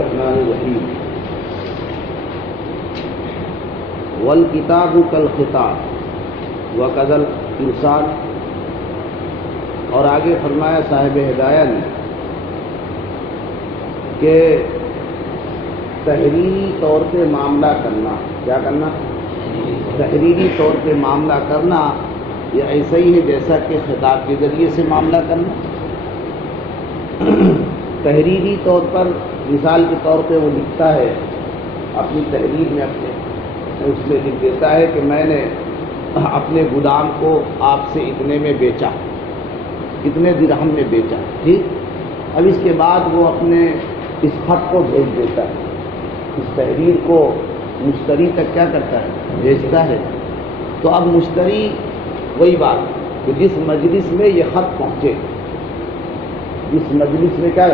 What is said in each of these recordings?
الرحمن الرحیم والکتاب کالخطاب وکذا الارسال، اور آگے فرمایا صاحب ہدایہ نے کہ تحریری طور پہ معاملہ کرنا، کیا کرنا؟ تحریری طور پہ معاملہ کرنا یہ ایسا ہی ہے جیسا کہ خطاب کے ذریعے سے معاملہ کرنا۔ تحریری طور پر مثال کے طور پہ وہ لکھتا ہے اپنی تحریر میں، اس میں لکھ دیتا ہے کہ میں نے اپنے غلام کو آپ سے اتنے میں بیچا، اتنے درہم میں بیچا، ٹھیک۔ اب اس کے بعد وہ اپنے اس خط کو بھیج دیتا ہے، اس تحریر کو مشتری تک کیا کرتا ہے؟ بھیجتا ہے۔ تو اب مشتری وہی بات کہ جس مجلس میں یہ خط پہنچے، جس مجلس میں کیا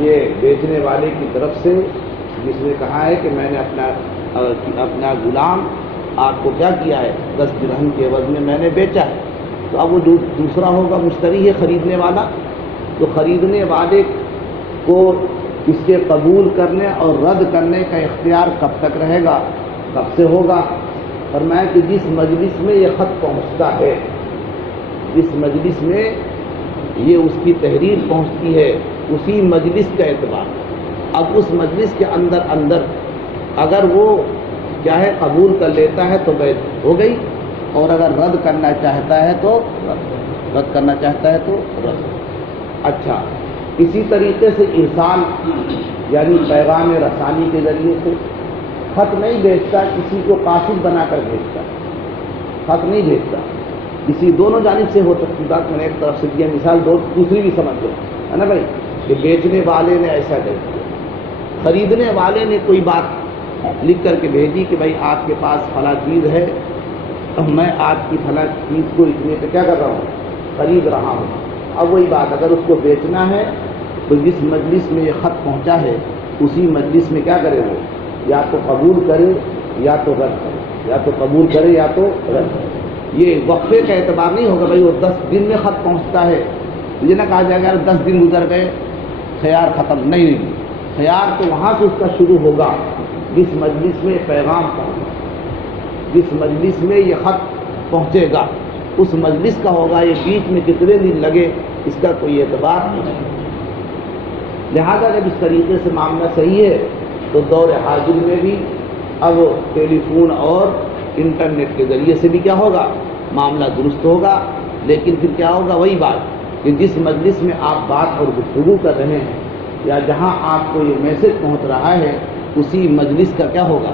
یہ بیچنے والے کی طرف سے جس نے کہا ہے کہ میں نے اپنا غلام آپ کو کیا کیا ہے، 10 درہم کے عوض میں نے بیچا ہے، تو اب وہ دوسرا ہوگا مشتری ہے، خریدنے والا۔ تو خریدنے والے کو اس کے قبول کرنے اور رد کرنے کا اختیار کب تک رہے گا، کب سے ہوگا؟ فرمایا کہ جس مجلس میں یہ خط پہنچتا ہے، جس مجلس میں یہ اس کی تحریر پہنچتی ہے، اسی مجلس کا اعتبار۔ اب اس مجلس کے اندر اگر وہ کیا ہے قبول کر لیتا ہے تو بیع ہو گئی، اور اگر رد کرنا چاہتا ہے تو رد کرنا چاہتا ہے تو رد۔ اچھا، اسی طریقے سے ارسال یعنی پیغام رسانی کے ذریعے سے خط نہیں بھیجتا، کسی کو قاصد بنا کر بھیجتا، خط نہیں بھیجتا، کسی دونوں جانب سے ہو سکتی بات، میں نے ایک طرف سے دیا مثال، دوسری بھی سمجھ لو، ہے نا بھائی، کہ بیچنے والے نے ایسا کر دیا، خریدنے والے نے کوئی بات لکھ کر کے بھیجی کہ بھائی آپ کے پاس فلاں چیز ہے، میں آپ کی فلاں چیز کو اتنے پہ کیا کر رہا ہوں، خرید رہا ہوں۔ اب وہی بات اگر اس کو بیچنا ہے تو جس مجلس میں یہ خط پہنچا ہے اسی مجلس میں کیا کرے، وہ یا تو قبول کرے یا تو رد کرے، یا تو قبول کرے یا تو رد کرے۔ یہ وقفے کا اعتبار نہیں ہوگا بھائی وہ 10 دن میں خط پہنچتا ہے، یہ نہ کہا جائے گا 10 دن گزر گئے خیار ختم، نہیں، خیار تو وہاں سے اس کا شروع ہوگا جس مجلس میں پیغام پہنچے، جس مجلس میں یہ خط پہنچے گا اس مجلس کا ہوگا، یہ بیچ میں کتنے دن لگے اس کا کوئی اعتبار نہیں۔ لہذا جب اس طریقے سے معاملہ صحیح ہے تو دور حاضر میں بھی اب ٹیلی فون اور انٹرنیٹ کے ذریعے سے بھی کیا ہوگا، معاملہ درست ہوگا۔ لیکن پھر کیا ہوگا، وہی بات کہ جس مجلس میں آپ بات اور گفتگو کر رہے ہیں یا جہاں آپ کو یہ میسج پہنچ رہا ہے اسی مجلس کا کیا ہوگا،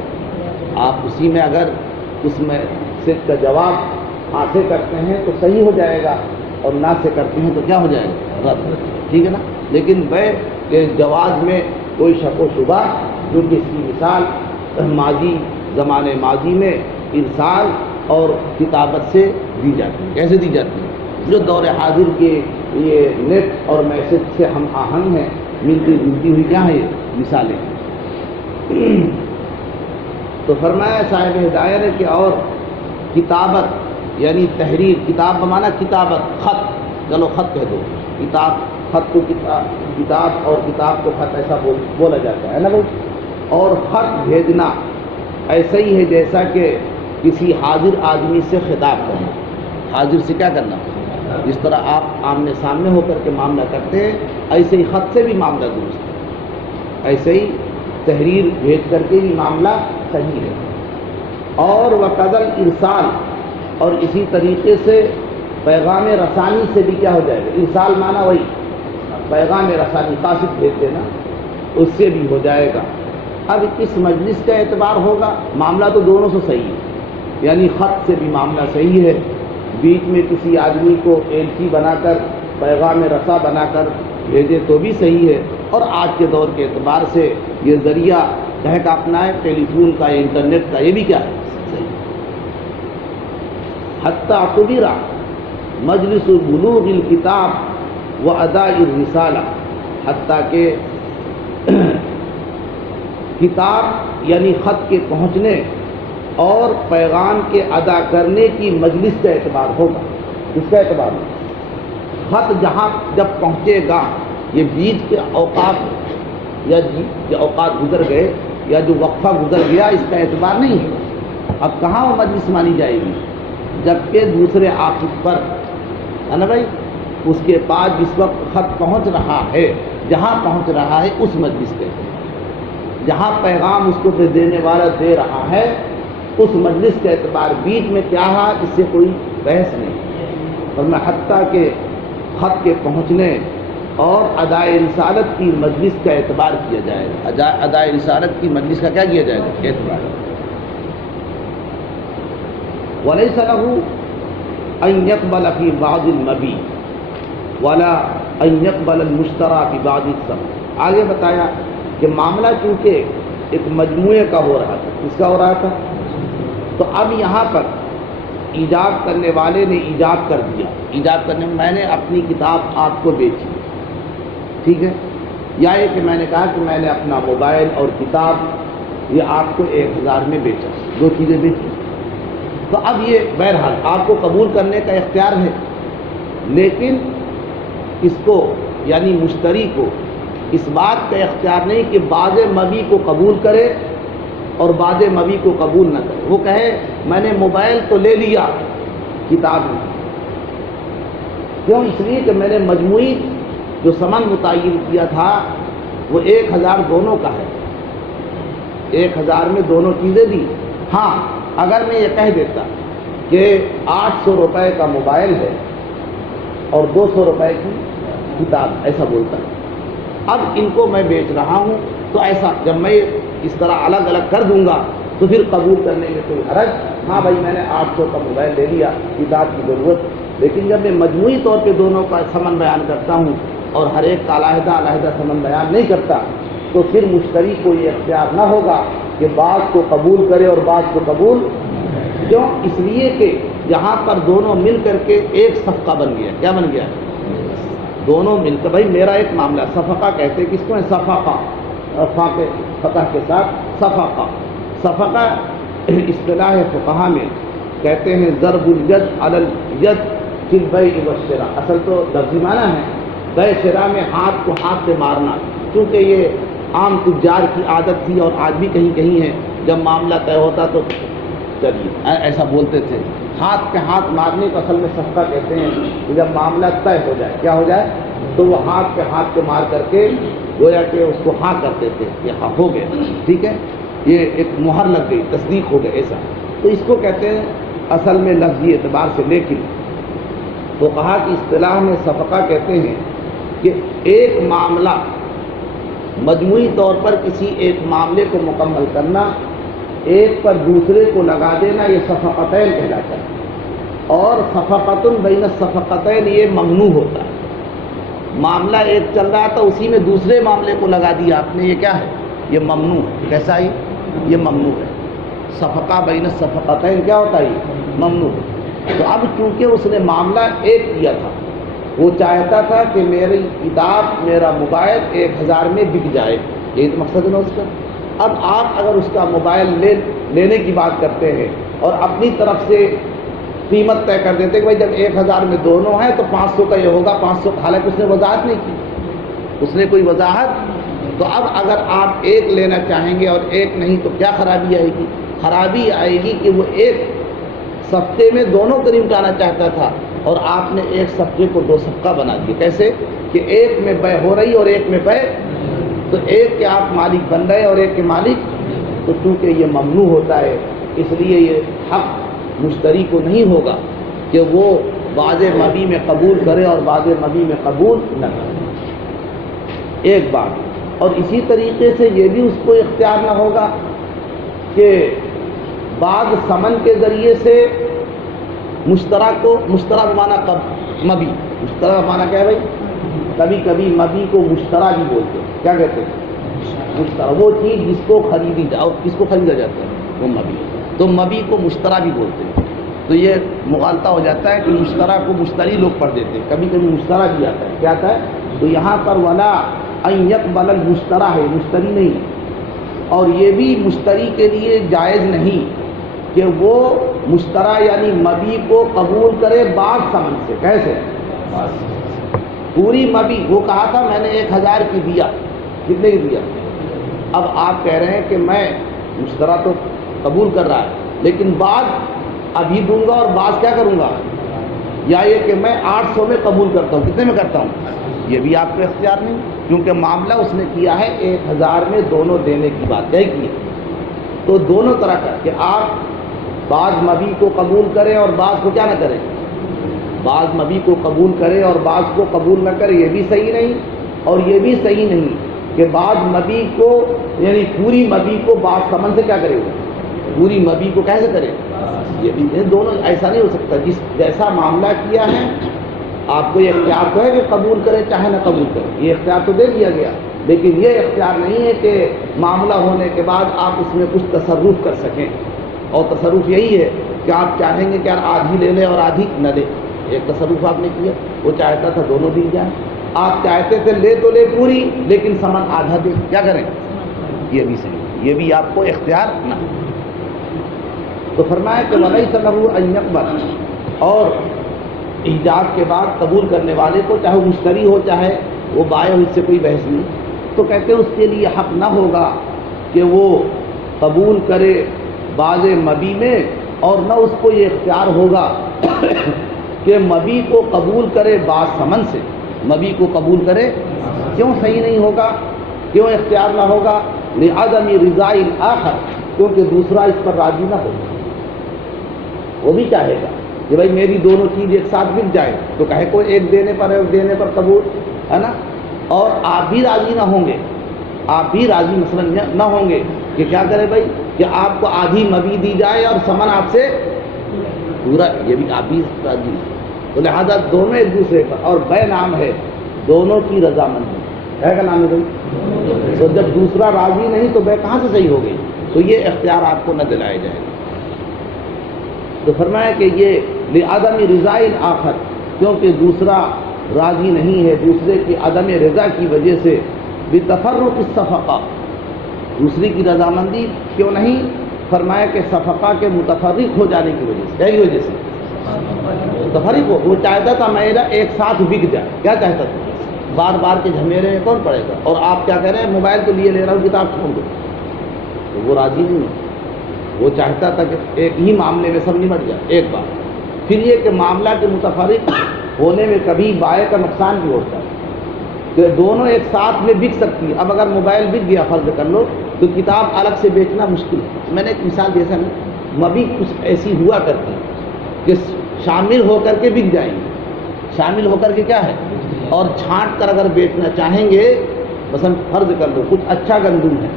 آپ اسی میں اگر اس میسج کا جواب ہاں سے کرتے ہیں تو صحیح ہو جائے گا، اور نہ سے کرتے ہیں تو کیا ہو جائے گا، رد، ٹھیک ہے نا۔ لیکن بیع کے جواز میں کوئی شک و شبہ، کیونکہ اس کی مثال ماضی، زمانے ماضی میں ارسال اور کتابت سے دی جاتی ہے۔ کیسے دی جاتی ہے؟ جو دور حاضر کے یہ نیٹ اور میسج سے ہم آہنگ ہیں، ملتی جلتی ہوئی کیا ہے یہ مثالیں۔ تو فرمایا صاحب ہدایہ نے کہ اور کتابت یعنی تحریر، کتاب بمانا کتابت، خط، چلو خط کہہ دو، کتاب، خط کو کتاب اور کتاب کو خط ایسا بولا جاتا ہے نا بھائی۔ اور خط بھیجنا ایسا ہی ہے جیسا کہ کسی حاضر آدمی سے خطاب کرنا، حاضر سے کیا کرنا، جس طرح آپ آمنے سامنے ہو کر کے معاملہ کرتے ہیں ایسے ہی خط سے بھی معاملہ درست ہے، ایسے ہی تحریر بھیج کر کے بھی معاملہ صحیح ہے۔ اور وکذا الارسال، اور اسی طریقے سے پیغام رسانی سے بھی کیا ہو جائے گا، ارسال مانا وہی پیغام رسانی، قاصد بھیج دینا، اس سے بھی ہو جائے گا۔ اب اس مجلس کا اعتبار ہوگا، معاملہ تو دونوں سے صحیح ہے، یعنی خط سے بھی معاملہ صحیح ہے، بیچ میں کسی آدمی کو ایلچی بنا کر پیغام رسا بنا کر بھیجے تو بھی صحیح ہے، اور آج کے دور کے اعتبار سے یہ ذریعہ کہہ کا اپنا ہے ٹیلی فون کا، انٹرنیٹ کا، یہ بھی کیا ہے صحیح۔ حتی اعتبر مجلس بلوغ الکتاب و اداء الرسالہ، حتیٰ کہ کتاب یعنی خط کے پہنچنے اور پیغام کے ادا کرنے کی مجلس کا اعتبار ہوگا۔ اس کا اعتبار ہوگا، خط جہاں جب پہنچے گا، یہ بیچ کے اوقات یا جو اوقات گزر گئے یا جو وقفہ گزر گیا اس کا اعتبار نہیں ہے۔ اب کہاں وہ مجلس مانی جائے گی؟ جبکہ دوسرے عاقب پر ہے نا بھائی، اس کے پاس جس وقت خط پہنچ رہا ہے، جہاں پہنچ رہا ہے اس مجلس کے، جہاں پیغام اس کو دینے والا دے رہا ہے اس مجلس کے اعتبار، بیچ میں کیا ہے اس سے کوئی بحث نہیں۔ اور میں حتیٰ کہ خط کے پہنچنے اور ادائے رسالت کی مجلس کا اعتبار کیا جائے گا، ادائے رسالت کی مجلس کا کیا کیا جائے گا؟ اعتبار۔ وَلَيْسَ لَهُ أَن يَقْبَلَ فِي بَعْضِ الْمَبِي وَلَا أَن يَقْبَلَ الْمُشْتَرَى فِي بَعْضِ الثَّمَنِ۔ آگے بتایا کہ معاملہ چونکہ ایک مجموعے کا ہو رہا تھا، کس کا ہو رہا تھا؟ تو اب یہاں پر ایجاد کرنے والے نے ایجاد کر دیا، ایجاد کرنے میں میں نے اپنی کتاب آپ کو بیچی، ٹھیک ہے، یا یہ کہ میں نے کہا کہ میں نے اپنا موبائل اور کتاب یہ آپ کو 1000 میں بیچا، دو چیزیں بیچی۔ تو اب یہ بہرحال آپ کو قبول کرنے کا اختیار ہے، لیکن اس کو یعنی مشتری کو اس بات کا اختیار نہیں کہ بعض مبی کو قبول کرے اور بعض مبی کو قبول نہ کرے۔ وہ کہے میں نے موبائل تو لے لیا، کتاب نہیں، کیوں؟ اس لیے کہ میں نے مجموعی جو ثمن متعین کیا تھا وہ 1000 دونوں کا ہے، 1000 میں دونوں چیزیں دی۔ ہاں اگر میں یہ کہہ دیتا کہ 800 روپے کا موبائل ہے اور 200 روپے کی کتاب، ایسا بولتا ہے، اب ان کو میں بیچ رہا ہوں تو ایسا جب میں اس طرح الگ الگ کر دوں گا تو پھر قبول کرنے میں کوئی حرج، ہاں بھائی میں نے 800 کا موبائل لے لیا، کتاب کی ضرورت، لیکن جب میں مجموعی طور پہ دونوں کا ثمن بیان کرتا ہوں اور ہر ایک کا علیحدہ علیحدہ ثمن بیان نہیں کرتا تو پھر مشتری کو یہ اختیار نہ ہوگا کہ بعض کو قبول کرے اور بعض کو قبول، کیوں؟ اس لیے کہ یہاں پر دونوں مل کر کے ایک صفقہ بن گیا۔ کیا بن گیا؟ دونوں مل کر، بھائی میرا ایک معاملہ، صفقہ کہتے کس کو ہے؟ صفقہ، فتح کے ساتھ صفقہ۔ صفقہ اصطلاح فقہا میں کہتے ہیں ضرب الید علی الید فی البیع والشراء، اصل تو لفظی معنی ہے بیع شراء میں ہاتھ کو ہاتھ سے مارنا، کیونکہ یہ عام تجار کی عادت تھی اور آج بھی کہیں کہیں ہے، جب معاملہ طے ہوتا تو چلیے ایسا بولتے تھے، ہاتھ پہ ہاتھ مارنے کو اصل میں صفقہ کہتے ہیں، کہ جب معاملہ طے ہو جائے، کیا ہو جائے تو وہ ہاتھ پہ ہاتھ کو مار کر کے گویا کہ اس کو ہاں کرتے تھے، یہ ہاں ہو گیا، ٹھیک ہے، یہ ایک مہر لگ گئی، تصدیق ہو گیا، ایسا تو اس کو کہتے ہیں اصل میں لفظی اعتبار سے۔ لیکن وہ کہا کہ اصطلاح میں صفقہ کہتے ہیں کہ ایک معاملہ مجموعی طور پر کسی ایک معاملے کو مکمل کرنا، ایک پر دوسرے کو لگا دینا، یہ صفقتین کہلاتا ہے، اور صفقۃ بین الصفقتین یہ ممنوع ہوتا ہے۔ معاملہ ایک چل رہا تھا اسی میں دوسرے معاملے کو لگا دیا آپ نے، یہ کیا ہے؟ یہ ممنوع ہے۔ کیسا ہے؟ یہ ممنوع ہے۔ صفقہ بین الصفقتین کیا ہوتا ہے؟ ممنوع۔ تو اب چونکہ اس نے معاملہ ایک کیا تھا، وہ چاہتا تھا کہ میری کتاب میرا موبائل 1000 میں بک جائے، یہی تو مقصد ہے نا اس کا۔ اب آپ اگر اس کا موبائل لینے کی بات کرتے ہیں اور اپنی طرف سے قیمت طے کر دیتے کہ بھائی جب 1000 میں دونوں ہیں تو 500 کا یہ ہوگا، 500، حالانکہ اس نے وضاحت نہیں کی، اس نے کوئی وضاحت۔ تو اب اگر آپ ایک لینا چاہیں گے اور ایک نہیں تو کیا خرابی آئے گی؟ خرابی آئے گی کہ وہ ایک صفقے میں دونوں کو نمٹانا چاہتا تھا اور آپ نے ایک صفقے کو 2 صفقہ بنا دیا۔ کیسے کہ ایک میں بے ہو رہی اور ایک میں بے، تو ایک کے آپ مالک بن رہے اور ایک کے مالک، تو چونکہ یہ ممنوع ہوتا ہے اس لیے یہ حق مشتری کو نہیں ہوگا کہ وہ بعض مبی میں قبول کرے اور بعض مبی میں قبول نہ کرے، ایک بات۔ اور اسی طریقے سے یہ بھی اس کو اختیار نہ ہوگا کہ بعض ثمن کے ذریعے سے مشترک کو، مشترک معنی مبی، مشترک معنی کیا ہے بھائی؟ کبھی کبھی مبی کو مشترک بھی بولتے ہیں، کیا کہتے ہیں؟ مشترک، وہ چیز جس کو خریدی جائے، اور کس کو خریدا جاتا ہے؟ وہ مبی، تو مبی کو مشترک بھی بولتے ہیں۔ تو یہ مغالطہ ہو جاتا ہے کہ مشترک کو مشتری لوگ پڑھ دیتے ہیں، کبھی کبھی مشترک بھی آتا ہے، کیا آتا ہے؟ تو یہاں پر ولا ان یقبل المشتری ہے، مشتری نہیں، اور یہ بھی مشتری کے لیے جائز نہیں کہ وہ مشتری یعنی مبی کو قبول کرے بعض ثمن سے۔ کیسے؟ پوری مبی، وہ کہا تھا میں نے 1000 کی دیا، کتنے کی دیا؟ اب آپ کہہ رہے ہیں کہ میں مشترا تو قبول کر رہا ہے لیکن بعض ابھی دوں گا اور بعض کیا کروں گا، یا یہ کہ میں 800 میں قبول کرتا ہوں، کتنے میں کرتا ہوں، یہ بھی آپ کو اختیار نہیں، کیونکہ معاملہ اس نے کیا ہے 1000 میں دونوں دینے کی بات طے کی ہے۔ تو دونوں طرح کا کہ آپ بعض مبی کو قبول کریں اور بعض کو کیا نہ کریں، بعض مبی کو قبول کریں اور بعض کو قبول نہ کریں، یہ بھی صحیح نہیں، اور یہ بھی صحیح نہیں کہ بعض مبی کو یعنی پوری مبی کو بعض ثمن سے کیا کرے گا، پوری مبی کو کیسے کرے، یہ بھی دونوں ایسا نہیں ہو سکتا۔ جیسا معاملہ کیا ہے آپ کو یہ اختیار تو ہے کہ قبول کریں چاہے نہ قبول کریں، یہ اختیار تو دے دیا گیا، لیکن یہ اختیار نہیں ہے کہ معاملہ ہونے کے بعد آپ اس میں کچھ تصرف کر سکیں، اور تصرف یہی ہے کہ آپ چاہیں گے کہ یار آدھی لے لیں اور آدھی نہ لیں، ایک تصرف آپ نے کیا، وہ چاہتا تھا دونوں دی جائیں، آپ چاہتے تھے لے تو لے پوری لیکن ثمن آدھا دے، کیا کریں، یہ بھی صحیح، یہ بھی آپ کو اختیار نہ۔ تو فرمایا کہ وَلَيْسَ لَهُ أَن يَقْبَلَ، اور ایجاب کے بعد قبول کرنے والے کو چاہے وہ مشتری ہو چاہے وہ بائع ہو، اس سے کوئی بحث نہیں، تو کہتے ہیں اس کے لیے حق نہ ہوگا کہ وہ قبول کرے بعض مبی میں، اور نہ اس کو یہ اختیار ہوگا کہ مبی کو قبول کرے بعض ثمن سے، مبی کو قبول کرے، کیوں صحیح نہیں ہوگا، کیوں اختیار نہ ہوگا، لعدم رضاء الآخر، کیونکہ دوسرا اس پر راضی نہ ہوگا، وہ بھی چاہے گا کہ بھائی میری دونوں چیز ایک ساتھ مل جائے، تو کہے کوئی ایک دینے پر ہے اور دینے پر قبول ہے نا، اور آپ بھی راضی نہ ہوں گے، آپ بھی راضی مثلا نہ ہوں گے کہ کیا کرے بھائی کہ آپ کو آدھی مبی دی جائے اور ثمن آپ سے پورا، یہ بھی آپ بھی راضی ہیں، تو لہذا دونوں ایک دوسرے کا، اور بے نام ہے دونوں کی رضامندی ہے کا نام ہے بھائی، تو جب دوسرا راضی نہیں تو بے کہاں سے صحیح ہو گئی، تو یہ اختیار آپ کو نہ دلائے جائے گا۔ تو فرمایا کہ یہ لعدم رضاء الآخر، کیونکہ دوسرا راضی نہیں ہے، دوسرے کی عدم رضا کی وجہ سے، بتفرق الصفقہ، دوسری کی رضامندی کیوں نہیں، فرمایا کہ صفقہ کے متفرق ہو جانے کی وجہ سے، کیا وجہ سے متفرق ہو، وہ چاہتا تھا میرا ایک ساتھ بک جائے، کیا چاہتا تھا، بار بار کے جھمیلے میں کون پڑے گا، اور آپ کیا کہہ رہے ہیں موبائل تو لیے لے رہا ہوں کتاب چھوڑ دو، تو وہ راضی نہیں ہے، وہ چاہتا تھا کہ ایک ہی معاملے میں سب نمٹ جائے ایک بار۔ پھر یہ کہ معاملہ کے متفرق ہونے میں کبھی بائع کا نقصان بھی ہوتا ہے کہ دونوں ایک ساتھ میں بک سکتی ہے، اب اگر موبائل بک گیا فرض کر لو تو کتاب الگ سے بیچنا مشکل ہے۔ میں نے ایک مثال جیسا مبی کچھ ایسی ہوا کرتی کہ شامل ہو کر کے بک جائیں گے، شامل ہو کر کے کیا ہے، اور چھانٹ کر اگر بیچنا چاہیں گے، مثلا فرض کر لو کچھ اچھا گندم ہے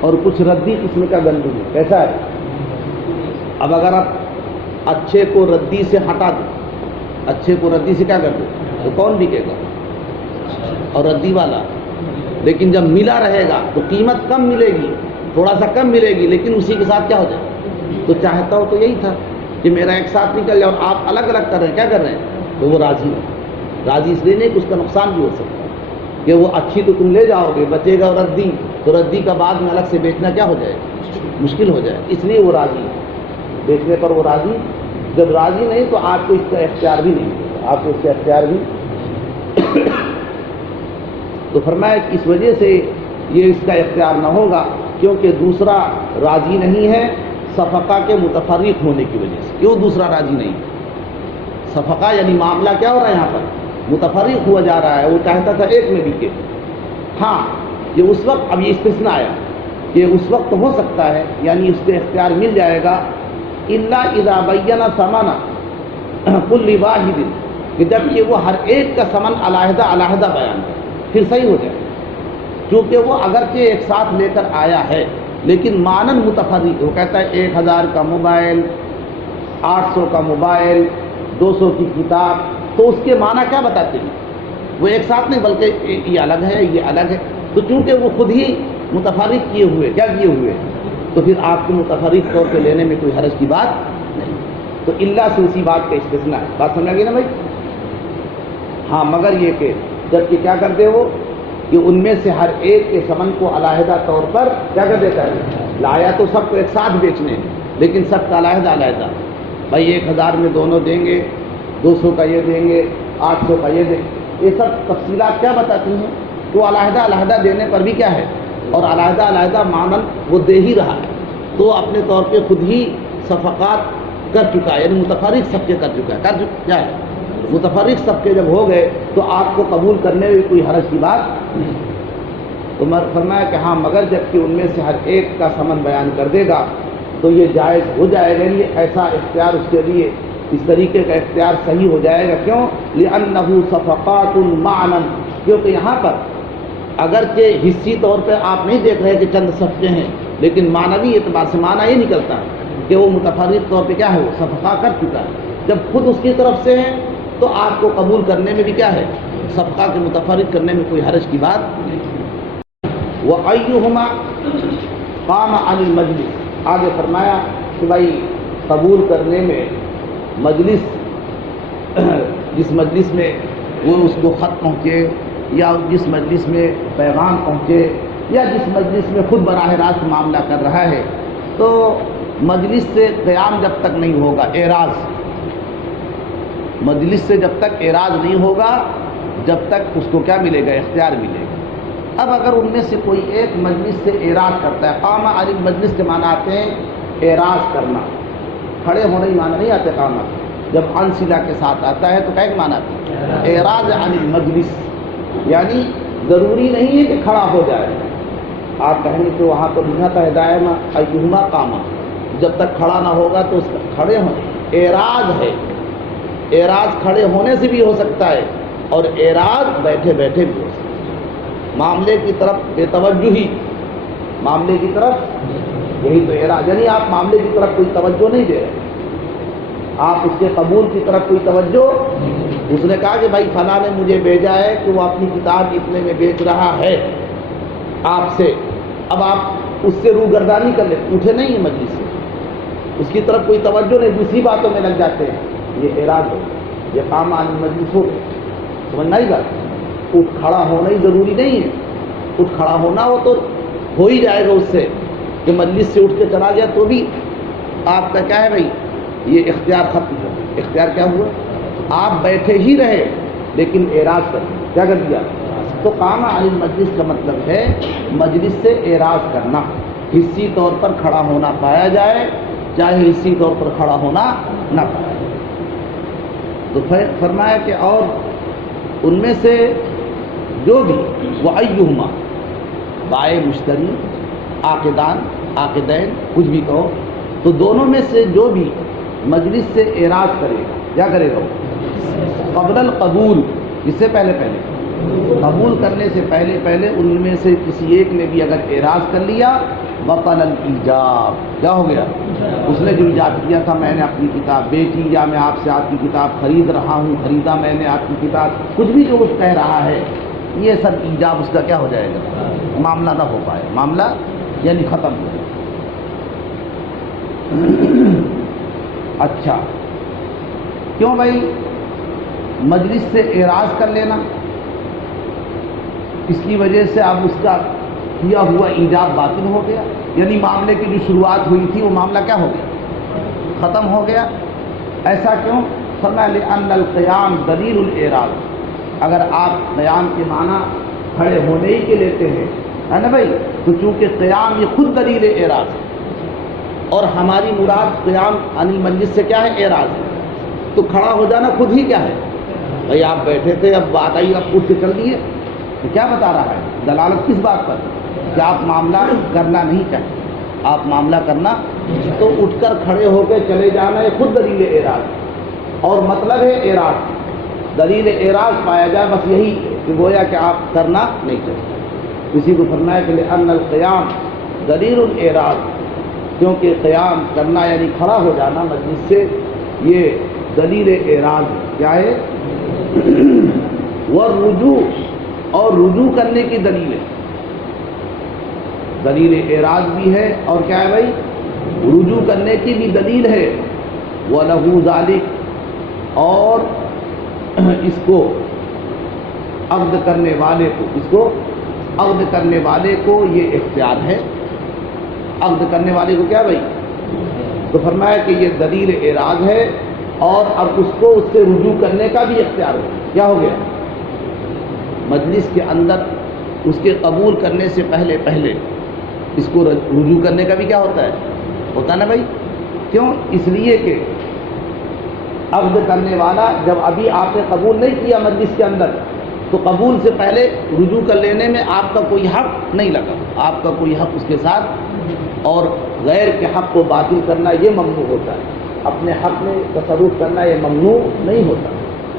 اور کچھ ردی قسم کا گندم ہے، کیسا ہے، اب اگر آپ اچھے کو ردی سے ہٹا دو، اچھے کو ردی سے کیا کر دو، تو کون بکے گا، اور ردی والا، لیکن جب ملا رہے گا تو قیمت کم ملے گی، تھوڑا سا کم ملے گی، لیکن اسی کے ساتھ کیا ہو جائے، تو چاہتا ہو تو یہی تھا کہ میرا ایک ساتھ نکل جائے، اور آپ الگ الگ کر رہے ہیں، کیا کر رہے ہیں، تو وہ راضی نہیں، راضی اس لیے نہیں کہ اس کا نقصان بھی ہو سکتا ہے کہ وہ اچھی تو تم لے جاؤ گے، بچے گا ردی، تو ردی کا بعد میں الگ سے بیچنا کیا ہو جائے، مشکل ہو جائے، اس لیے وہ راضی ہے، بیچنے پر وہ راضی، جب راضی نہیں تو آپ کو اس کا اختیار بھی نہیں، آپ کو اس کا اختیار بھی تو فرمایا کہ اس وجہ سے یہ اس کا اختیار نہ ہوگا کیونکہ دوسرا راضی نہیں ہے صفقہ کے متفرق ہونے کی وجہ سے۔ کیوں دوسرا راضی نہیں، صفقہ یعنی معاملہ کیا ہو رہا ہے یہاں پر، متفرق ہوا جا رہا ہے، وہ چاہتا تھا ایک میں بکے، ہاں یہ اس وقت، اب یہ استثناء آیا کہ اس وقت ہو سکتا ہے، یعنی اس کو اختیار مل جائے گا الا اذا بین ثمن کل واحد، کہ جب کہ وہ ہر ایک کا ثمن علیحدہ علیحدہ بیان کرے، پھر صحیح ہو جائے، کیونکہ وہ اگرچہ ایک ساتھ لے کر آیا ہے لیکن مانن متفرق، وہ کہتا ہے 1000 کا موبائل، 800 کا موبائل، 200 کی کتاب، تو اس کے معنی کیا بتاتے ہیں، وہ ایک ساتھ نہیں بلکہ یہ الگ ہے یہ الگ ہے، تو چونکہ وہ خود ہی متفرق کیے ہوئے، کیا کیے ہوئے، تو پھر آپ کو متفرق طور پہ لینے میں کوئی حرج کی بات نہیں، تو اللہ سے اسی بات کا استثناء ہے، بات سمجھا گئی نا بھائی، ہاں مگر یہ کہ جب کہ کیا کرتے ہو کہ ان میں سے ہر ایک کے ثمن کو علیحدہ طور پر کیا کر دیتا ہے، لایا تو سب کو ایک ساتھ بیچنے لیکن سب کا علیحدہ علیحدہ، بھائی 1000 میں دونوں دیں گے، 200 کا یہ دیں گے، 800 کا یہ دیں گے، یہ سب تفصیلات کیا بتاتی ہیں تو علیحدہ علیحدہ دینے پر بھی کیا ہے، اور علیحدہ علیحدہ مانند وہ دے ہی رہا ہے، تو اپنے طور پہ خود ہی صفقات کر چکا ہے، یعنی متفرق صفقے کر چکا ہے، کیا ہے متفرق صفقے جب ہو گئے تو آپ کو قبول کرنے میں کوئی حرج کی بات نہیں۔ تو فرمایا کہ ہاں مگر جب کہ ان میں سے ہر ایک کا ثمن بیان کر دے گا تو یہ جائز ہو جائے گا، یہ ایسا اختیار اس کے لیے اس طریقے کا اختیار صحیح ہو جائے گا۔ کیوں؟ لأنه صفقات معنن، کیونکہ یہاں پر اگرچہ حصی طور پہ آپ نہیں دیکھ رہے کہ چند صفقے ہیں، لیکن معنوی اعتبار سے معنی یہ نکلتا ہے کہ وہ متفرق طور پہ کیا ہے، وہ صفقہ کر چکا ہے۔ جب خود اس کی طرف سے ہے تو آپ کو قبول کرنے میں بھی کیا ہے، صفقہ کے متفرق کرنے میں کوئی حرج کی بات نہیں۔ وَأَيُّهُمَا قَامَ عَنِ الْمَجْلِسِ، آگے فرمایا کہ بھائی قبول کرنے میں مجلس، جس مجلس میں وہ اس کو خط پہنچے یا جس مجلس میں پیغام پہنچے یا جس مجلس میں خود براہ راست معاملہ کر رہا ہے، تو مجلس سے قیام جب تک نہیں ہوگا، اعراض مجلس سے جب تک اعراض نہیں ہوگا جب تک اس کو کیا ملے گا، اختیار ملے گا۔ اب اگر ان میں سے کوئی ایک مجلس سے اعراض کرتا ہے، قام عن المجلس کے معنی آتے ہیں اعراض کرنا، کھڑے ہونے کے معنی نہیں آتے قام، جب عن صلہ کے ساتھ آتا ہے تو کیا معنی آتا ہے، اعراض عن المجلس، یعنی ضروری نہیں ہے کہ کھڑا ہو جائے۔ آپ کہیں گے کہ وہاں تو لکھا تھا دائما ایہما قام، جب تک کھڑا نہ ہوگا تو اس کا کھڑے ہونے، اعراض ہے، اعراض کھڑے ہونے سے بھی ہو سکتا ہے اور اعراض بیٹھے بیٹھے بھی ہو سکتا ہے۔ معاملے کی طرف بے توجہی، معاملے کی طرف یہی تو اعراض، یعنی آپ معاملے کی طرف کوئی توجہ نہیں دے رہے، آپ اس کے قبول کی طرف کوئی توجہ، اس نے کہا کہ بھائی فلاں نے مجھے بھیجا ہے کہ وہ اپنی کتاب اتنے میں بیچ رہا ہے آپ سے، اب آپ اس سے روگردانی کر لیں، اٹھے نہیں ہیں مجلس سے، اس کی طرف کوئی توجہ نہیں، دوسری باتوں میں لگ جاتے ہیں، یہ اعراض ہو، یہ قام عن المجلس ہو گئے، سمجھنا ہی بات۔ اٹھ کھڑا ہونا ہی ضروری نہیں ہے، اٹھ کھڑا ہونا ہو تو ہو ہی جائے گا اس سے، کہ مجلس سے اٹھ کے چلا گیا تو بھی آپ کا کیا ہے بھائی، یہ اختیار ختم ہو، اختیار کیا ہوا، آپ بیٹھے ہی رہے لیکن اعراض کر کیا کر دیا۔ تو قام عن المجلس کا مطلب ہے مجلس سے اعراض کرنا، حصی طور پر کھڑا ہونا پایا جائے چاہے حصی طور پر کھڑا ہونا نہ پایا جائے۔ تو فرمایا کہ اور ان میں سے جو بھی وَأَيُّهُمَا، بائع مشتری، عاقدان، عاقدین، کچھ بھی کہو، تو دونوں میں سے جو بھی مجلس سے اعراض کرے گا، کیا کرے گا، قبل القبول، اس سے پہلے قبول کرنے سے پہلے ان میں سے کسی ایک نے بھی اگر اعراض کر لیا، بطل الایجاب، کیا ہو گیا، اس نے جو ایجاب کیا تھا میں نے اپنی کتاب بیچی یا میں آپ سے آپ کی کتاب خرید رہا ہوں، خریدا میں نے آپ کی کتاب، کچھ بھی جو اس کہہ رہا ہے، یہ سب ایجاب اس کا کیا ہو جائے گا، معاملہ نہ ہو پائے، معاملہ یعنی ختم ہو جائے۔ اچھا، کیوں بھائی مجلس سے اعراض کر لینا، اس کی وجہ سے اب اس کا کیا ہوا ایجاب باطل ہو گیا، یعنی معاملے کی جو شروعات ہوئی تھی وہ معاملہ کیا ہو گیا، ختم ہو گیا۔ ایسا کیوں؟ فرمایا لأن القیام دلیل الاعراض، اگر آپ قیام کے معنی کھڑے ہونے ہی کے لیتے ہیں، ہے نا بھائی، تو چونکہ قیام یہ خود دلیل اعراض ہے اور ہماری مراد قیام عن المجلس سے کیا ہے، اعراض ہے، تو کھڑا ہو جانا خود ہی کیا ہے، بھائی آپ بیٹھے تھے اب بات آئی اب اٹھ کے چل دیے، تو کیا بتا رہا ہے، دلالت کس بات پر، کہ آپ معاملہ کرنا نہیں چاہتے، آپ معاملہ کرنا، تو اٹھ کر کھڑے ہو کے چلے جانا یہ خود دلیل اعراض، اور مطلب ہے اعراض، دلیل اعراض پایا جائے بس یہی کہ گویا کہ آپ کرنا نہیں چاہتے۔ اسی کو فرمایا کہ لأن القیام دلیل الاعراض، کیونکہ قیام کرنا یعنی کھڑا ہو جانا مجلس سے یہ دلیل اعراض کیا ہے، والرجوع، اور رجوع کرنے کی دلیل ہے، دلیل اعراض بھی ہے اور کیا ہے بھائی، رجوع کرنے کی بھی دلیل ہے، وَلَهُ ذَلِكَ، اور اس کو عقد کرنے والے کو، اس کو عقد کرنے والے کو یہ اختیار ہے، عقد کرنے والے کو کیا بھائی، تو فرمایا کہ یہ دلیل اعراض ہے اور اب اس کو اس سے رجوع کرنے کا بھی اختیار ہو، کیا ہو گیا، مجلس کے اندر اس کے قبول کرنے سے پہلے پہلے اس کو رجوع کرنے کا بھی کیا ہوتا ہے نا بھائی؟ کیوں؟ اس لیے کہ عقد کرنے والا جب ابھی آپ نے قبول نہیں کیا مجلس کے اندر، تو قبول سے پہلے رجوع کر لینے میں آپ کا کوئی حق نہیں لگا، آپ کا کوئی حق اس کے ساتھ، اور غیر کے حق کو باطل کرنا یہ ممنوع ہوتا ہے، اپنے حق میں تصرف کرنا یہ ممنوع نہیں ہوتا۔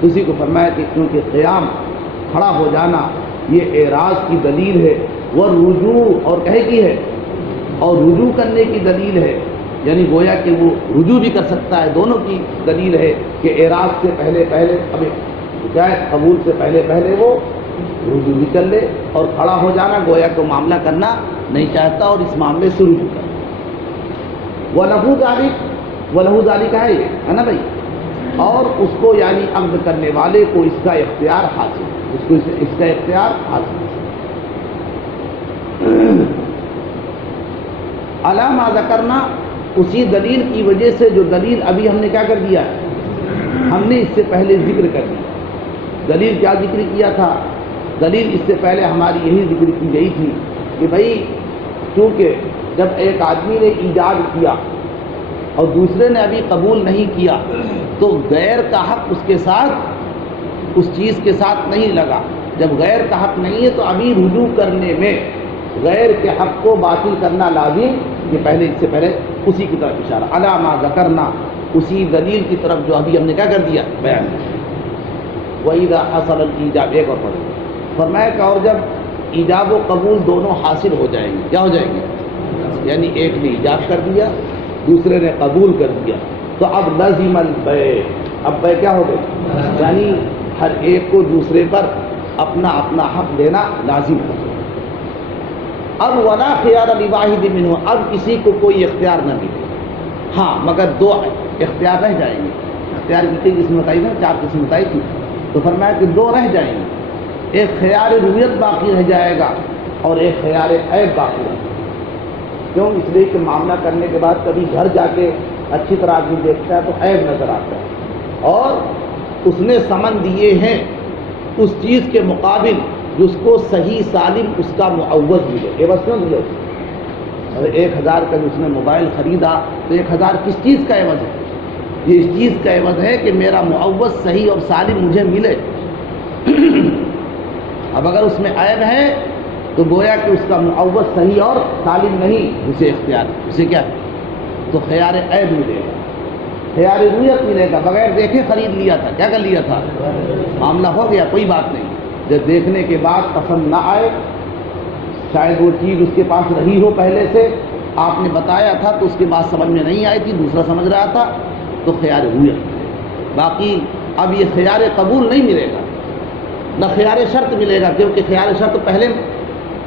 اسی کو فرمایا کہ کیونکہ قیام کھڑا ہو جانا یہ اعراض کی دلیل ہے، وہ رجوع اور کہے کی ہے، اور رجوع کرنے کی دلیل ہے، یعنی گویا کہ وہ رجوع بھی کر سکتا ہے، دونوں کی دلیل ہے کہ اعراض سے پہلے پہلے اب جائے قبول سے پہلے پہلے وہ رجوع بھی کر لے، اور کھڑا ہو جانا گویا کہ معاملہ کرنا نہیں چاہتا اور اس معاملے سے رجوع کر وَلَهُ ذَلِكَ ہے نا بھائی، اور اس کو یعنی عقد کرنے والے کو اس کا اختیار حاصل، اس کو اس کا اختیار حاصل عَلَى مَا ذَكَرْنَا، اسی دلیل کی وجہ سے جو دلیل ابھی ہم نے کیا کر دیا ہے، ہم نے اس سے پہلے ذکر کر دیا۔ دلیل کیا ذکر کیا تھا؟ دلیل اس سے پہلے ہماری یہی ذکر کی گئی تھی کہ بھائی چونکہ جب ایک آدمی نے ایجاد کیا اور دوسرے نے ابھی قبول نہیں کیا تو غیر کا حق اس کے ساتھ اس چیز کے ساتھ نہیں لگا۔ جب غیر کا حق نہیں ہے تو ابھی رجوع کرنے میں غیر کے حق کو باطل کرنا لازم، یہ پہلے اس سے پہلے اسی کی طرف اشارہ عَلَى مَا ذَكَرْنَا، اسی دلیل کی طرف جو ابھی ہم نے کیا کر دیا بیان۔ وَإِذَا حَصَلَ الْإِيجَابُ، ایک اور پڑھیں، فرمایا کہ اور جب ایجاب و قبول دونوں حاصل ہو جائیں گے، کیا ہو جائیں گے؟ یعنی ایک نے ایجاب کر دیا دوسرے نے قبول کر دیا، تو اب لازم البیع، اب بیع کیا ہو گئی؟ یعنی ہر ایک کو دوسرے پر اپنا اپنا حق دینا لازم ہے۔ اب ولا خیار لواحد منہ، اب کسی کو کوئی اختیار نہ ملے، ہاں مگر دو اختیار رہ جائیں گے۔ اختیار کی کئی قسم بتائی نا، 4 قسم بتائی تھی، تو فرمایا کہ 2 رہ جائیں گے، ایک خیار رویت باقی رہ جائے گا اور ایک خیار عیب باقی رہے گا۔ کیوں؟ اس لیے کہ معاملہ کرنے کے بعد کبھی گھر جا کے اچھی طرح آدمی دیکھتا ہے تو عیب نظر آتا ہے، اور اس نے سمن دیے ہیں اس چیز کے مقابل جس کو صحیح سالم اس کا معوض ملے۔ یہ بس کیوں ملے؟ اور 1000 کا جو اس نے موبائل خریدا تو 1000 کس چیز کا عوض ہے؟ یہ اس چیز کا عوض ہے کہ میرا معوض صحیح اور سالم مجھے ملے۔ اب اگر اس میں عیب ہے تو گویا کہ اس کا معوض صحیح اور سالم نہیں، اسے اختیار، اسے کیا ہے؟ تو خیار عیب ملے گا، خیار رویت ملے گا، بغیر دیکھے خرید لیا تھا، کیا کر لیا تھا؟ معاملہ ہو گیا، کوئی بات نہیں۔ جب دیکھنے کے بعد پسند نہ آئے، شاید وہ چیز اس کے پاس رہی ہو پہلے سے، آپ نے بتایا تھا تو اس کے بعد سمجھ میں نہیں آئی تھی، دوسرا سمجھ رہا تھا، تو خیار رویت۔ باقی اب یہ خیار قبول نہیں ملے گا، نہ خیار شرط ملے گا، کیونکہ خیار شرط پہلے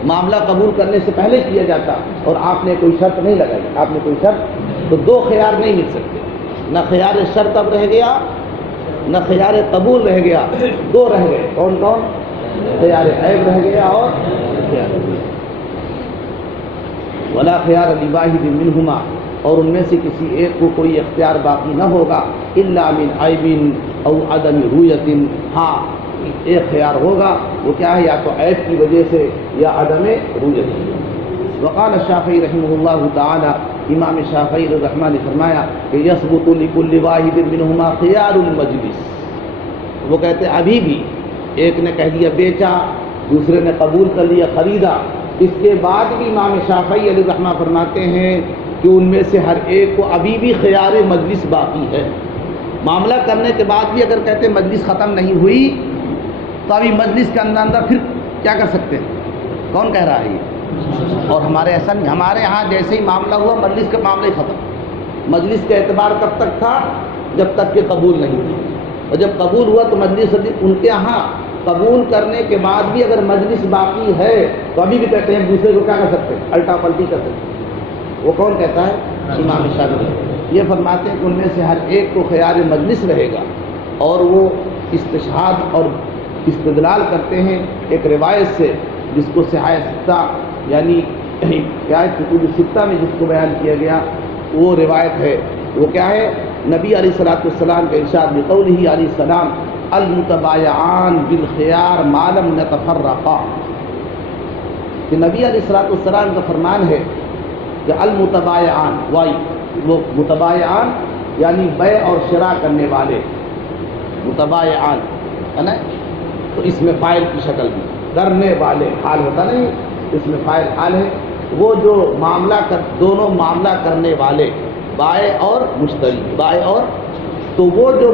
معاملہ قبول کرنے سے پہلے کیا جاتا، اور آپ نے کوئی شرط نہیں لگائی، آپ نے کوئی شرط، تو 2 خیار نہیں مل سکتے، نہ خیار شرط اب رہ گیا نہ خیار قبول رہ گیا، 2 رہ گئے، کون کون؟ خیار عیب رہ گیا اور خیار ولا خیار لواحد منہما، اور ان میں سے کسی ایک کو کوئی اختیار باقی نہ ہوگا، الا من عیب او عدم رویت، ہاں ایک خیار ہوگا، وہ کیا ہے؟ یا تو عیب کی وجہ سے یا عدم رویت۔ وقال الشافعی رحمہ اللہ تعالی، امام شافعی رحمہ نے فرمایا کہ یثبت لکل واحد منہما خیار المجلس، وہ کہتے ابھی بھی ایک نے کہہ دیا بیچا، دوسرے نے قبول کر لیا خریدا، اس کے بعد بھی امام شافعی علیہ رحمہ فرماتے ہیں کہ ان میں سے ہر ایک کو ابھی بھی خیار مجلس باقی ہے۔ معاملہ کرنے کے بعد بھی اگر کہتے مجلس ختم نہیں ہوئی تو ابھی مجلس کے اندر پھر کیا کر سکتے ہیں؟ کون کہہ رہا ہے یہ؟ اور ہمارے ایسا نہیں، ہمارے ہاں جیسے ہی معاملہ ہوا مجلس کا معاملہ ہی ختم۔ مجلس کا اعتبار کب تک تھا؟ جب تک کہ قبول نہیں تھی، اور جب قبول ہوا تو مجلس، ان کے ہاں قبول کرنے کے بعد بھی اگر مجلس باقی ہے تو ابھی بھی کہتے ہیں دوسرے کو کیا کر سکتے ہیں؟ الٹا پلٹی کر سکتے ہیں۔ وہ کون کہتا ہے؟ امام شافعی۔ یہ فرماتے ہیں کہ ان میں سے ہر ایک کو خیار مجلس رہے گا، اور وہ استشہاد اور استدلال کرتے ہیں ایک روایت سے جس کو صحاح ستہ، یعنی کیا ہے کتب ستہ میں جس کو بیان کیا گیا وہ روایت ہے۔ وہ کیا ہے؟ نبی علیہ الصلوۃ والسلام کے ارشاد بقولہ علیہ السلام المتبایعان بالخیار ما لم یتفرقا، کہ نبی علیہ الصلوۃ والسلام کا فرمان ہے کہ المتبایعان، وہ متبایعان یعنی بیع اور شراء کرنے والے، متبایعان ہے نا، تو اس میں فاعل کی شکل میں کرنے والے حال ہوتا نہیں، اس میں فاعل حال ہے، وہ جو دونوں معاملہ کرنے والے، بائع اور مشتری، بائع اور، تو وہ جو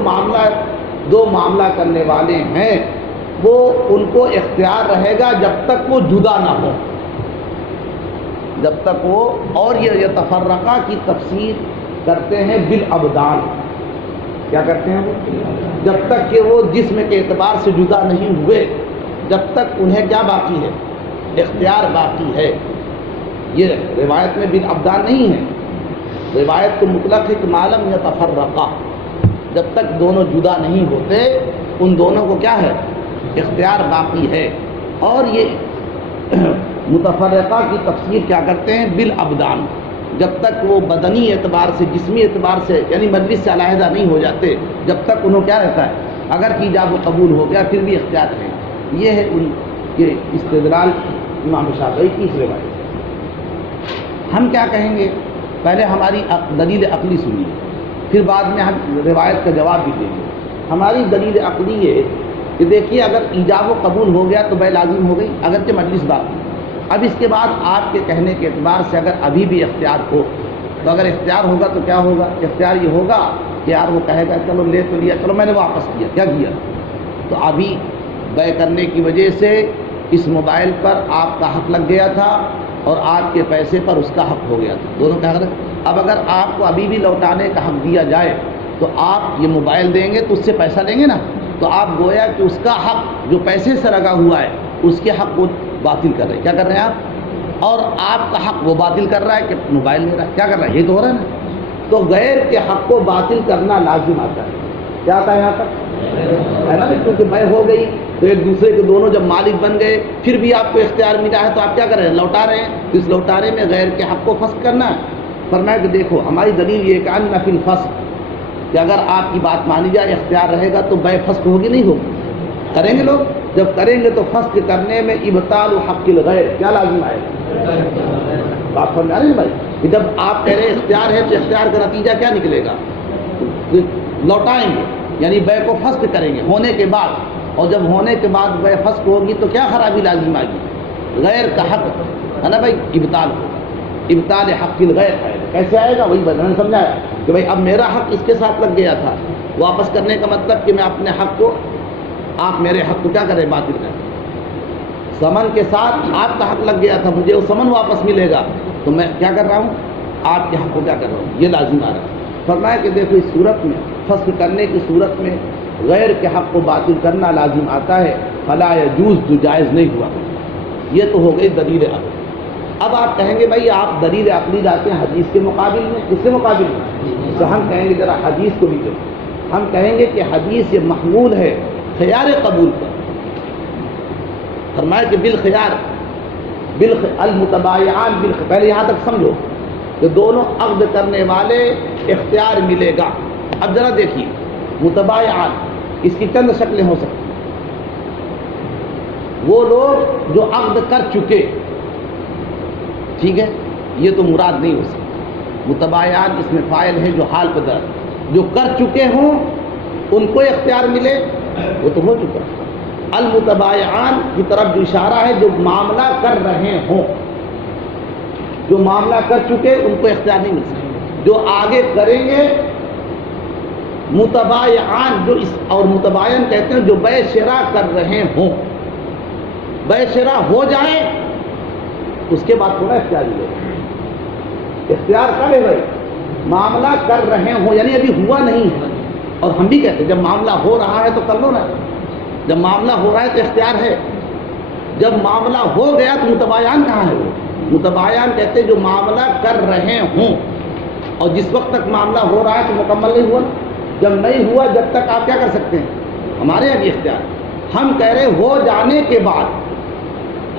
دو معاملہ کرنے والے ہیں وہ ان کو اختیار رہے گا جب تک وہ جدا نہ ہو، جب تک وہ، اور یہ تفرقہ کی تفسیر کرتے ہیں بالابدان، کیا کرتے ہیں وہ، جب تک کہ وہ جسم کے اعتبار سے جدا نہیں ہوئے، جب تک انہیں کیا باقی ہے، اختیار باقی ہے۔ یہ روایت میں بالابدان نہیں ہے، روایت کو مطلق ہے کہ معلوم یتفرقہ، جب تک دونوں جدا نہیں ہوتے ان دونوں کو کیا ہے، اختیار باقی ہے۔ اور یہ متفرقہ کی تفسیر کیا کرتے ہیں، بالابدان، جب تک وہ بدنی اعتبار سے، جسمی اعتبار سے، یعنی مجلس سے علیحدہ نہیں ہو جاتے، جب تک انہوں کیا رہتا ہے، اگر کہ ایجاب و قبول ہو گیا پھر بھی اختیار ہے۔ یہ ہے ان کے استدلال امام شافعی کی اس روایت سے۔ ہم کیا کہیں گے، پہلے ہماری دلیل عقلی سنیے، پھر بعد میں ہم روایت کا جواب بھی دیں گے۔ ہماری دلیل عقلی یہ کہ دیکھیے، اگر ایجاب و قبول ہو گیا تو بیع لازم ہو گئی، اگرچہ مجلس باقی۔ اب اس کے بعد آپ کے کہنے کے اعتبار سے اگر ابھی بھی اختیار ہو، تو اگر اختیار ہوگا تو کیا ہوگا، اختیار یہ ہوگا کہ یار وہ کہے گا چلو لے تو لیا، چلو میں نے واپس کیا، کیا کیا، تو ابھی بیع کرنے کی وجہ سے اس موبائل پر آپ کا حق لگ گیا تھا اور آپ کے پیسے پر اس کا حق ہو گیا تھا، دونوں کیا کریں۔ اب اگر آپ کو ابھی بھی لوٹانے کا حق دیا جائے تو آپ یہ موبائل دیں گے تو اس سے پیسہ لیں گے نا، تو آپ گویا کہ اس کا حق جو پیسے سے لگا ہوا ہے اس کے حق کو باطل کر رہے ہیں، کیا کر رہے ہیں آپ، اور آپ کا حق وہ باطل کر رہا ہے کہ موبائل لے رہا ہے، کیا کر رہا ہے، یہ تو ہو رہا ہے نا۔ تو غیر کے حق کو باطل کرنا لازم آتا ہے، کیا آتا ہے یہاں تک، ہے نا، کیونکہ بیع ہو گئی تو ایک دوسرے کے دونوں جب مالک بن گئے، پھر بھی آپ کو اختیار ملا ہے تو آپ کیا کر رہے ہیں، لوٹا رہے ہیں، تو اس لوٹارے میں غیر کے حق کو فسخ کرنا ہے۔ فرمایا کہ دیکھو ہماری دلیل یہ کہ ان فی الفسخ، کہ اگر آپ کی بات مانی جائے اختیار رہے گا تو بیع فسخ ہوگی نہیں ہوگی، کریں گے لوگ، جب کریں گے تو فسخ کرنے میں ابطال حق الغیر کیا لازم آئے گا، بات سمجھ آ رہی ہے بھائی، کہ جب آپ کہہ رہے ہیں اختیار ہے تو اختیار کا نتیجہ کیا نکلے گا، لوٹائیں گے، یعنی بیع کو فسخ کریں گے ہونے کے بعد، اور جب ہونے کے بعد بیع فسخ ہوگی تو کیا خرابی لازم آئے گی، غیر کا حق ہے نا بھائی، ابطال ہوگا، ابطال حق الغیر ہے، کیسے آئے گا، وہی میں نے سمجھایا کہ بھائی اب میرا حق اس کے ساتھ لگ گیا تھا، واپس کرنے کا مطلب کہ میں اپنے حق کو، آپ میرے حق کو کیا کریں، باطل کریں، ثمن کے ساتھ آپ کا حق لگ گیا تھا، مجھے وہ ثمن واپس ملے گا تو میں کیا کر رہا ہوں، آپ کے حق کو کیا کر رہا ہوں، یہ لازم آ رہا ہے۔ فرمایا کہ دیکھو اس صورت میں، فسخ کرنے کی صورت میں غیر کے حق کو باطل کرنا لازم آتا ہے، فلا یجوز، جو جائز نہیں ہوا، یہ تو ہو گئی دلیل عقلی۔ اب آپ کہیں گے بھائی آپ دلیل عقلی جاتے ہیں حدیث کے مقابل میں، کس کے مقابل میں، تو ہم کہیں گے ذرا حدیث کو بھی دیکھو، ہم کہیں گے کہ حدیث یہ محمول ہے خیار قبول پر۔ فرمایا کہ بالخیار، المتبایعان بالخیار، پہلے یہاں تک سمجھو کہ دونوں عقد کرنے والے اختیار ملے گا۔ اب ذرا دیکھیے متبایعان، اس کی چند شکلیں ہو سکتی ہیں، وہ لوگ جو عقد کر چکے، ٹھیک ہے، یہ تو مراد نہیں ہو سکتی، متبایعان اس میں فاعل ہے جو حال پہ درج، جو کر چکے ہوں ان کو اختیار ملے، وہ تو ہو چکا۔ المتبایعان کی طرف جو اشارہ ہے جو معاملہ کر رہے ہوں، جو معاملہ کر چکے ان کو اختیار نہیں مل سکتا، جو آگے کریں گے متبایعان، جو اس، اور متباین کہتے ہیں جو بیع شراء کر رہے ہوں، بیع شراء ہو جائے اس کے بعد تھوڑا اختیار ملے گا، اختیار کرے بھائی، معاملہ کر رہے ہوں یعنی ابھی ہوا نہیں ہے، اور ہم بھی کہتے ہیں جب معاملہ ہو رہا ہے تو کر لو نا، جب معاملہ ہو رہا ہے تو اختیار ہے، جب معاملہ ہو گیا تو متبایعان کہاں ہے، وہ متبایعان کہتے ہیں جو معاملہ کر رہے ہوں، اور جس وقت تک معاملہ ہو رہا ہے تو مکمل نہیں ہوا، جب نہیں ہوا جب تک آپ کیا کر سکتے ہیں، ہمارے یہاں بھی اختیار، ہم کہہ رہے ہو جانے کے بعد،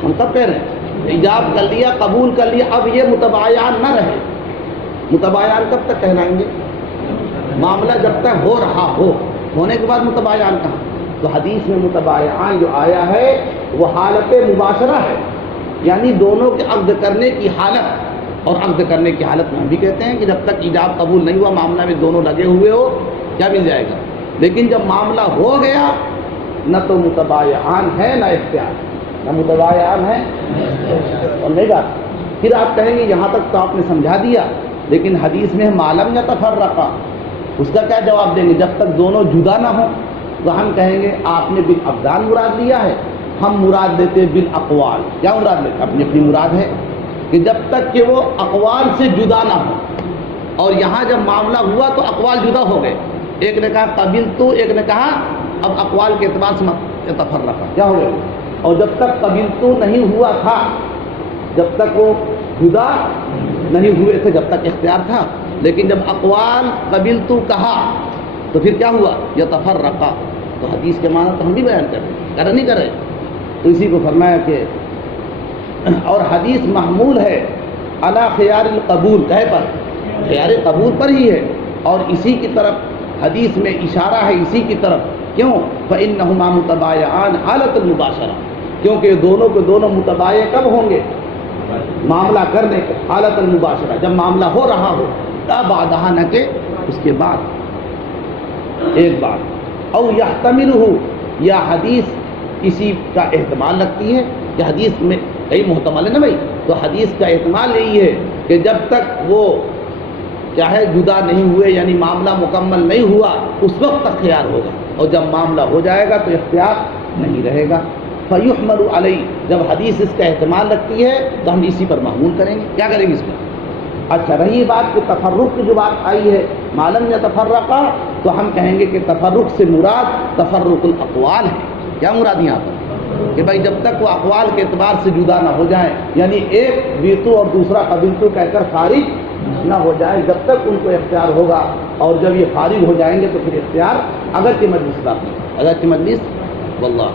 ہم تب کہہ رہے ہیں ایجاب کر لیا، قبول کر لیا، اب یہ متبایعان نہ رہے، متبایعان کب تک کہلائیں گے، معاملہ جب تک ہو رہا ہو، ہونے کے بعد متبایعان کہاں، تو حدیث میں متبایعان جو آیا ہے وہ حالت مباشرہ ہے، یعنی دونوں کے عقد کرنے کی حالت، اور عقد کرنے کی حالت میں ہم بھی کہتے ہیں کہ جب تک ایجاب قبول نہیں ہوا معاملہ میں دونوں لگے ہوئے ہو کیا مل جائے گا، لیکن جب معاملہ ہو گیا نہ تو متبایعان ہے نہ اختیار، نہ متبایعان ہے اور نہیں گا۔ پھر آپ کہیں گے یہاں تک تو آپ نے سمجھا دیا، لیکن حدیث میں معلوم یتفرقا، اس کا کیا جواب دیں گے؟ جب تک دونوں جدا نہ ہوں تو ہم کہیں گے آپ نے بالابدان مراد لیا ہے، ہم مراد لیتے بالاقوال۔ کیا مراد لیتے؟ اپنی اپنی مراد ہے کہ جب تک کہ وہ اقوال سے جدا نہ ہو، اور یہاں جب معاملہ ہوا تو اقوال جدا ہو گئے، ایک نے کہا قبل تو، ایک نے کہا اب اقوال کے اعتبار سے یتفرقا، کیا ہو گئے؟ اور جب تک قبل تو نہیں ہوا تھا، جب تک وہ جدا نہیں ہوئے تھے، جب تک اختیار تھا، لیکن جب اقوال قبل تو کہا تو پھر کیا ہوا؟ یتفرقا۔ تو حدیث کے معنی تو ہم بھی بیان کر رہے ہیں، نہیں کر رہے؟ تو اسی کو فرمایا کہ اور حدیث محمول ہے علی خیار القبول، کہے پر خیار قبول پر ہی ہے، اور اسی کی طرف حدیث میں اشارہ ہے، اسی کی طرف۔ کیوں؟ فإنہما متبایعان حالت المباشرہ، کیونکہ دونوں کے دونوں متبایع کب ہوں گے؟ معاملہ کرنے کے، حالت المباشرہ، جب معاملہ ہو رہا ہو، تا بعدہا، نہ کہ اس کے بعد۔ ایک بات، او یحتملہ، یا حدیث کسی کا احتمال رکھتی ہے کہ حدیث میں کئی محتمل ہے نا بھائی، تو حدیث کا احتمال یہی ہے کہ جب تک وہ کیا ہے جدا نہیں ہوئے، یعنی معاملہ مکمل نہیں ہوا، اس وقت تک خیار ہوگا، اور جب معاملہ ہو جائے گا تو اختیار نہیں رہے گا۔ فیحمل علیہ، جب حدیث اس کا احتمال رکھتی ہے تو ہم اسی پر محمول کریں گے۔ کیا کریں گے اس پر؟ اچھا، رہی بات کہ تفرق کی جو بات آئی ہے معلوم یتفرقا، تو ہم کہیں گے کہ تفرق سے مراد تفرق الاقوال ہے۔ کیا مراد یہاں پر؟ کہ بھائی جب تک وہ اقوال کے اعتبار سے جدا نہ ہو جائیں، یعنی ایک بیتو اور دوسرا قبلتو کہہ کر خارج نہ ہو جائے، جب تک ان کو اختیار ہوگا، اور جب یہ خارج ہو جائیں گے تو پھر اختیار اگرچہ مجلس باقی، اگرچہ مجلس، واللہ